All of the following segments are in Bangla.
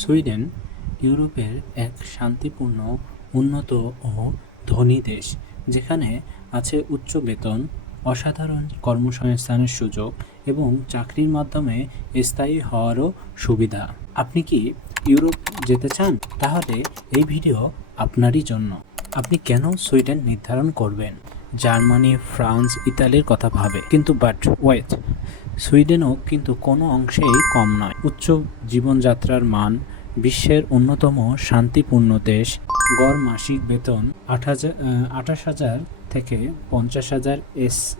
সুইডেন ইউরোপের এক শান্তিপূর্ণ, উন্নত ও ধনী দেশ, যেখানে আছে উচ্চ বেতন, অসাধারণ কর্মসংস্থানের সুযোগ এবং চাকরির মাধ্যমে স্থায়ী হওয়ারও সুবিধা। আপনি কি ইউরোপ যেতে চান? তাহলে এই ভিডিও আপনারই জন্য। আপনি কেন সুইডেন নির্ধারণ করবেন? জার্মানি, ফ্রান্স, ইতালির কথা ভাবে। কিন্তু বাট ওয়েট সুইডেনও কিন্তু কোনো অংশেই কম নয়। উচ্চ জীবনযাত্রার মান বিশ্বের অন্যতম শান্তিপূর্ণ দেশ। গড় মাসিক বেতন আট হাজার আঠাশ হাজার থেকে পঞ্চাশ হাজার এস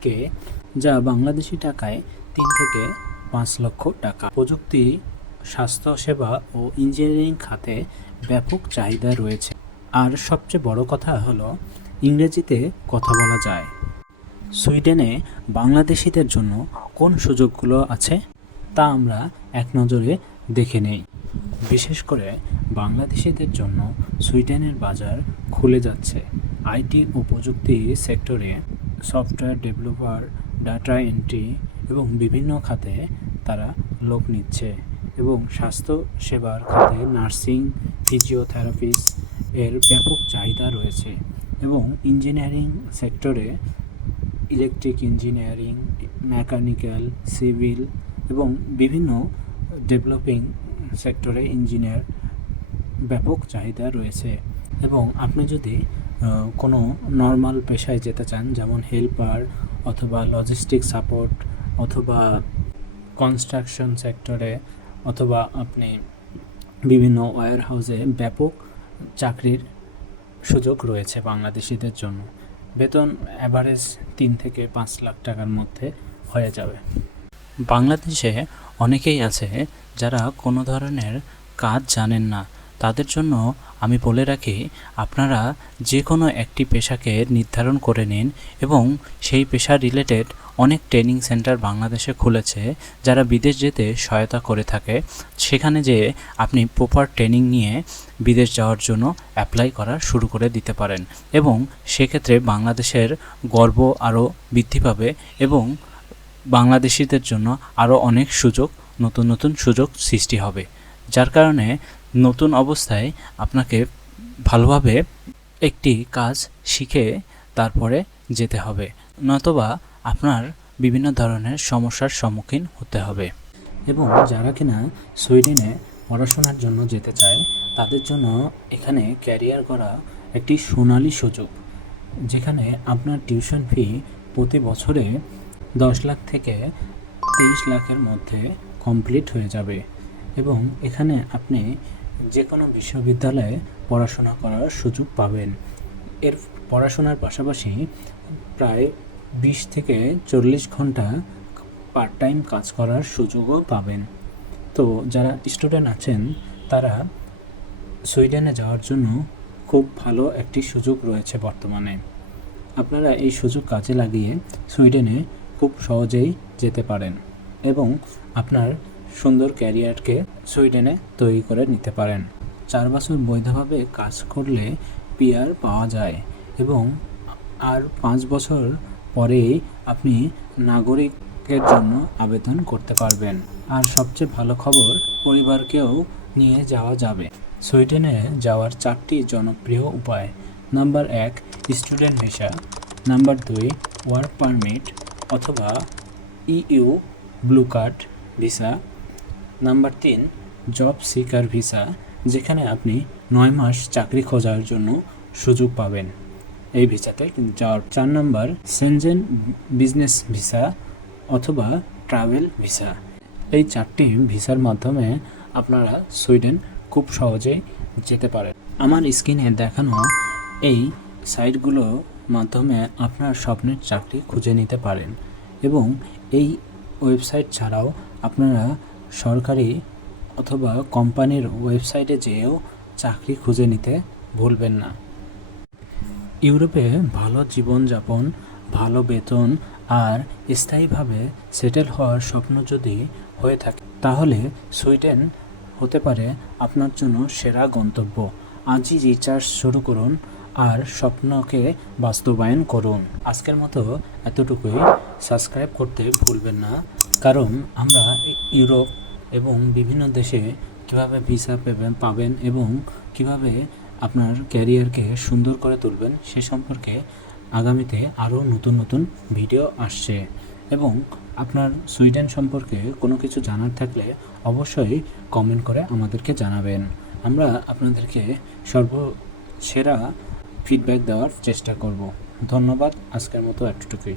কে যা বাংলাদেশি টাকায় তিন থেকে পাঁচ লক্ষ টাকা। প্রযুক্তি স্বাস্থ্যসেবা ও ইঞ্জিনিয়ারিং খাতে ব্যাপক চাহিদা রয়েছে। আর সবচেয়ে বড় কথা হলো ইংরেজিতে কথা বলা যায়। সুইডেনে বাংলাদেশিদের জন্য কোন সুযোগগুলো আছে তা আমরা এক নজরে দেখে নেই। বিশেষ করে বাংলাদেশিদের জন্য সুইডেনের বাজার খুলে যাচ্ছে আইটি ও প্রযুক্তি সেক্টরে। সফটওয়্যার ডেভেলপার, ডাটা এন্ট্রি এবং বিভিন্ন খাতে তারা লোক নিচ্ছে এবং স্বাস্থ্য সেবার খাতে নার্সিং, ফিজিওথেরাপিস্ট এর ব্যাপক চাহিদা রয়েছে। এবং ইঞ্জিনিয়ারিং সেক্টরে ইলেকট্রিক ইঞ্জিনিয়ারিং, মেকানিক্যাল, সিভিল এবং বিভিন্ন ডেভেলপিং সেক্টরে ইঞ্জিনিয়ার ব্যাপক চাহিদা রয়েছে। এবং আপনি যদি কোনো নর্মাল পেশায় যেতে চান, যেমন হেল্পার অথবা লজিস্টিক সাপোর্ট অথবা কনস্ট্রাকশন সেক্টরে অথবা আপনি বিভিন্ন ওয়্যার হাউসে ব্যাপক চাকরির সুযোগ রয়েছে বাংলাদেশিদের জন্য। বেতন অ্যাভারেজ তিন থেকে পাঁচ লাখ টাকার মধ্যে হয়ে যাবে। বাংলাদেশে অনেকেই আছে যারা কোনো ধরনের কাজ জানেন না। তাদের জন্য আমি বলে রাখি, আপনারা যে কোনো একটি পেশাকে নির্ধারণ করে নিন এবং সেই পেশা রিলেটেড অনেক ট্রেনিং সেন্টার বাংলাদেশে খুলেছে যারা বিদেশ যেতে সহায়তা করে থাকে। সেখানে যে আপনি প্রপার ট্রেনিং নিয়ে বিদেশ যাওয়ার জন্য অ্যাপ্লাই করা শুরু করে দিতে পারেন এবং সেক্ষেত্রে বাংলাদেশের গর্ব আরও বৃদ্ধি পাবে এবং বাংলাদেশিদের জন্য আরও অনেক সুযোগ, নতুন নতুন সুযোগ সৃষ্টি হবে। যার কারণে নতুন অবস্থায় আপনাকে ভালোভাবে একটি কাজ শিখে তারপরে যেতে হবে। নতবা আপনার বিভিন্ন ধরনের সমস্যার সম্মুখীন হতে হবে। এবং যারা কিনা সুইডেনে পড়াশোনার জন্য যেতে চায়, তাদের জন্য এখানে ক্যারিয়ার করা একটি সোনালী সুযোগ, যেখানে আপনার টিউশন ফি প্রতি বছরে দশ লাখ থেকে তেইশ লাখের মধ্যে কমপ্লিট হয়ে যাবে। এবং এখানে আপনি যে কোনো বিশ্ববিদ্যালয়ে পড়াশোনা করার সুযোগ পাবেন। এর পড়াশোনার পাশাপাশি প্রায় বিশ থেকে চল্লিশ ঘণ্টা পার্ট টাইম কাজ করার সুযোগও পাবেন। তো যারা স্টুডেন্ট আছেন, তারা সুইডেনে যাওয়ার জন্য খুব ভালো একটি সুযোগ রয়েছে বর্তমানে। আপনারা এই সুযোগ কাজে লাগিয়ে সুইডেনে খুব সহজেই যেতে পারেন এবং আপনার সুন্দর ক্যারিয়ারকে সুইডেনে তৈরি করে নিতে পারেন। চার বছর বৈধভাবে কাজ করলে পিআর পাওয়া যায় এবং আর পাঁচ বছর পরেই আপনি নাগরিকের জন্য আবেদন করতে পারবেন। আর সবচেয়ে ভালো খবর, পরিবারকেও নিয়ে যাওয়া যাবে। সুইডেনে যাওয়ার চারটি জনপ্রিয় উপায়। নাম্বার এক, স্টুডেন্ট ভিসা। নাম্বার দুই, ওয়ার্ক পারমিট অথবা EU blue card visa. Number তিন, জব সিকার ভিসা, যেখানে আপনি নয় মাস চাকরি খোঁজার জন্য সুযোগ পাবেন। এই ভিসাতে। যাওয়ার চার নাম্বার, সেনজেন বিজনেস ভিসা অথবা ট্রাভেল ভিসা। এই চারটি ভিসার মাধ্যমে আপনারা সুইডেন খুব সহজেই যেতে পারেন। আমার স্ক্রিনে দেখানো এই সাইটগুলো মাধ্যমে আপনার স্বপ্নের চাকরি খুঁজে নিতে পারেন এবং এই ওয়েবসাইট ছাড়াও আপনারা সরকারি অথবা কোম্পানির ওয়েবসাইটে যেয়েও চাকরি খুঁজে নিতে ভুলবেন না। ইউরোপে ভালো জীবনযাপন, ভালো বেতন আর স্থায়ীভাবে সেটেল হওয়ার স্বপ্ন যদি হয়ে থাকে, তাহলে সুইডেন হতে পারে আপনার জন্য সেরা গন্তব্য। আজই রিচার্জ শুরু করুন আর স্বপ্নকে বাস্তবায়ন করুন। আজকের মতো এতটুকুই। সাবস্ক্রাইব করতে ভুলবেন না, কারণ আমরা ইউরোপ এবং বিভিন্ন দেশে কীভাবে ভিসা পাবেন পাবেন এবং কীভাবে আপনার ক্যারিয়ারকে সুন্দর করে তুলবেন, সে সম্পর্কে আগামীতে আরও নতুন নতুন ভিডিও আসছে। এবং আপনার সুইডেন সম্পর্কে কোনো কিছু জানার থাকলে অবশ্যই কমেন্ট করে আমাদেরকে জানাবেন। আমরা আপনাদেরকে সর্বসেরা ফিডব্যাক দেওয়ার চেষ্টা করব। ধন্যবাদ, আজকের মতো এতটুকুই।